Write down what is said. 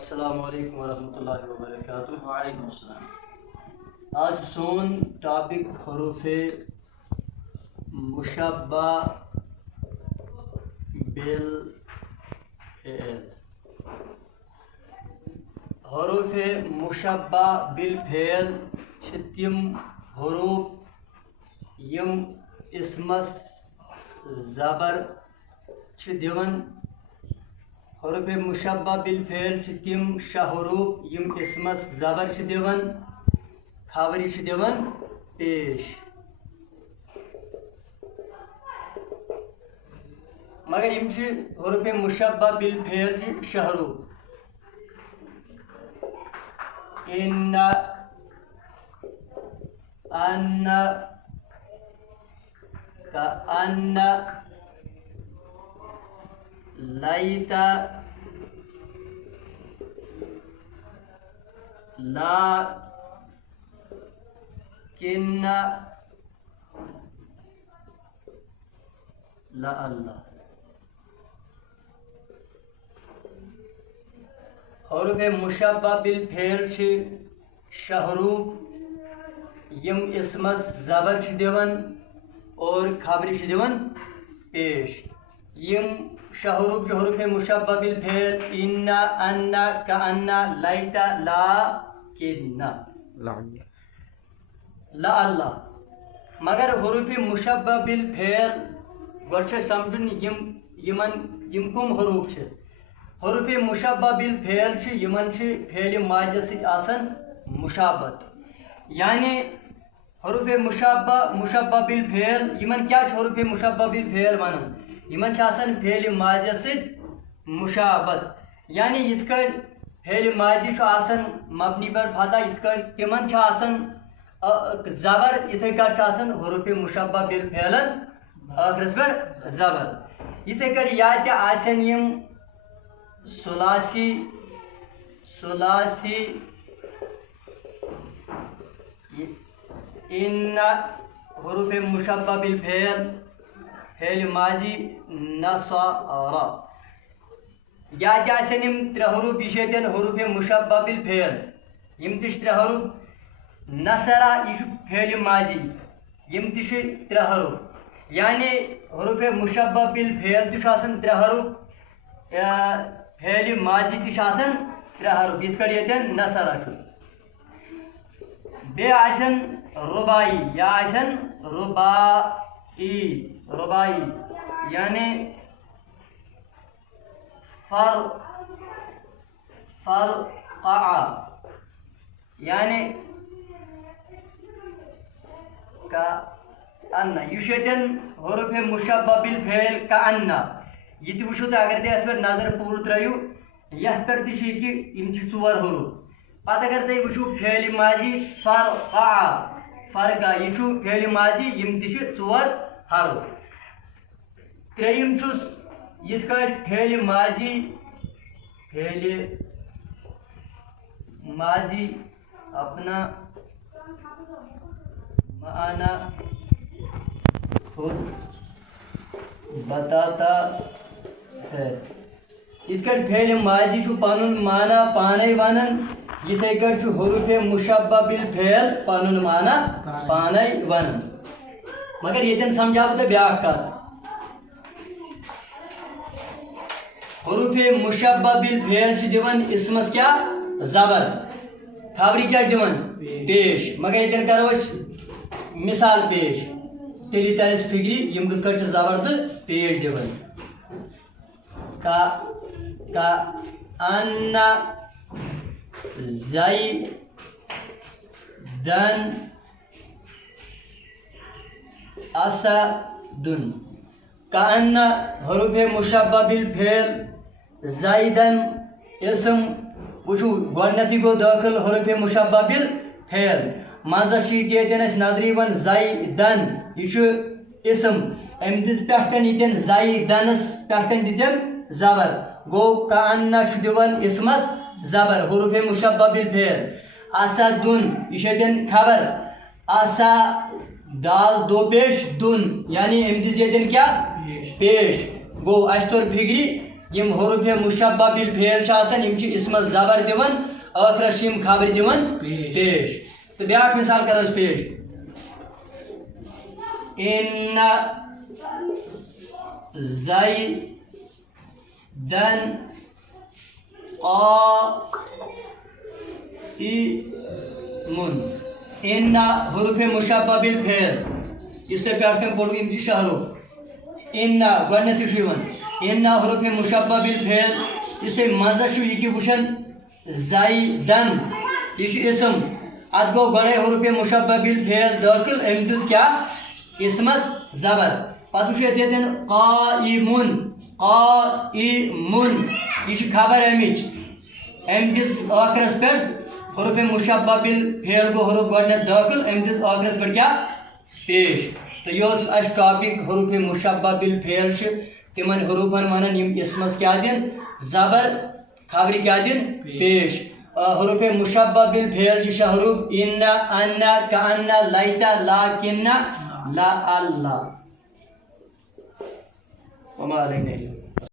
السلام علیکم ورحمۃ اللہ وبرکاتہ۔ وعلیکم السلام۔ آج سون ٹاپک حروف مشبہ بالفعل۔ حروف مشبہ بالفعل چھ تم حروف یم اسمس زبر چھ دیون۔ حروف مشبہ بالفعل چھ تم شاہ حروف یم اسمس زبر چھ دیون، خبری چھ دیون پیش۔ مگر یم چھ حروف مشبہ بالفعل چھ شاہ حروف۔ ان، ان، کأن، لیت، لا، کن، لعل۔ حروف مشبہ بالفعل چھ شاہ حروف یم اسمس زبر چھ دیون اور خبری چھ دیون پیش۔ یم شاہ حروف چھ حروف مشبہ بالفعل ان، ان، کأن، لیت، لا، کن، لعل۔ مگر حروف مشبہ بالفعل گوڑ چھ سمجھن یم کم حروف چھ۔ حروف مشبہ بالفعل چھ یمن چھ فعل ماضی سۭتۍ آسان مشابہت، یعنی حروف مشبہ بالفعل یمن کیا چھ حروف مشبہ بالفعل ونان؟ یمن چھ آسان فعل ماضی سۭتۍ مشابہت، یعنی یتھ کٲٹھۍ فعل ماضی چھ آسان مبنی پر فتح، یتھ کٲٹھۍ تمن چھ آسان زبر، یتھے کٲٹھۍ چھ آسان حروف مشبہ بالفعلن ٲخرس پٮ۪ٹھ زبر۔ یتھے کٲٹھۍ یا تہِ آسن یم ثلاثی ان حروف مشبہ بالفعل فعل ماضی نصارا۔ یا تہِ آسن یم ترے حروف، یہ چھ حروف مشبہ بالفعل، یم تہِ چھ ترے حروف۔ نصرا یہ چھ فعل ماضی، یم تہِ چھ ترے حروف، یعنی حروف مشبہ بالفعل تہِ چھ آسان ترے حروف، فعل ماضی تہِ چھ آسان ترے حروف، یتھ کٲٹھۍ ییٚتٮ۪ن نصرا چھ۔ بیٚیہِ آسن رباعی، یا آسن رباعی، رباعی یعنی فرقع، یعنی کأن۔ یہ چھ ییٚتٮ۪ن حروف مشبہ بالفعل کأن۔ یہ تہِ وٕچھو تُہۍ اگر تُہۍ یتھ پٮ۪ٹھ نظر پوٗرٕ ترٲیِو، یتھ پٮ۪ٹھ تہِ چھ یہِ یم چھ ژور حروف۔ پتہٕ اگر تُہۍ وٕچھو فعل ماضی فرقع، فرقع یہ چھ فعل ماضی، یم تہِ چھ ژور حروف۔ ترٛیٚیِم چھُس یتھ کٲٹھۍ فعل ماضی اپنا معنی خود بتاتا ہے۔ یتھ کٲٹھۍ فعل ماضی چھ پنُن معنی پانے ونان، یتھے کٲٹھۍ چھ حروف مشبہ بالفعل پنُن معنی پانے ونان۔ مگر ییٚتٮ۪ن سمجھاو بہٕ تۄہہِ بیٛاکھ کتھ، حروف مشبہ بالفعل چھ دِوان اسمس کیا؟ زبر، خبری کیا چھ دِوان؟ پیش۔ مگر ییٚتٮ۪ن کرو أسۍ مثال پیش، تیٚلی ترِ اَسہِ فکرِ یم کِتھ کٲٹھۍ چھ زبر تہٕ پیش دِوان۔ کأن زیدن اسد۔ کأن حروف مشبہ بالفعل زیدن اسم، وچھو گۄڈنیتھٕے گوٚو دٲخل حروف مشبہ بالفعل، منٛزس چھُ یہِ ییٚتٮ۪ن اَسہِ نظرِ یِوان زیدن، یہِ چھُ اسم، أمۍ دِژ پٮ۪ٹھ کَنۍ ییٚتٮ۪ن زیدنس پٮ۪ٹھ کَنۍ دِژٮ۪م زبر، گوٚو کأن چھُ دِوان اسمس زبر حروف مشبہ بالفعل۔ اسدن یہ چھ ییٚتٮ۪ن خبر، اسا دال دو پیش دن، یعنی أمۍ دِژ ییٚتٮ۪ن کیا؟ پیش، گو اس طور فکری یم حروف مشبہ بالفعل چھ آسان یم چھ اسمس زبر دیوان ٲخرس یم خبر دیوان پیش تو بیاکھ مثال کرو اس پیش ان زیدن قائم ان حروف مشبہ بالفعل اس سے پیاکھ تم پڑھو یم چھ شہ حروف ان گۄڈنیتھٕے چھُ یِوان ان حروف مشبہ بالفعل اس سے مزہ چھُ یہ کہ وٕچھان زیدن یہ چھُ اسم ات گو گۄڈے حروف مشبہ بالفعل دٲخل أمۍ دیُت کیٛاہ اسمس زبر پتہٕ وٕچھو ییٚتٮ۪ن قائمُن قائمُن یہ چھِ خبر امِچ أمۍ دِژ ٲخرس پٮ۪ٹھ حروف مشبہ بالفعل گو حروف گۄڈنیتھ دٲخل أمۍ دِژ ٲخرس پٮ۪ٹھ کیٛاہ پیش تو یہ اس ٹاپک حروف مشبہ بالفعل چھ تمن حروفن ونان یم اسمس کیا دن زبر خبر کیا دن پیش حروف مشبہ بالفعل چھ شہ حروف ان کأن لیت لاکن لا اللہ وما علینا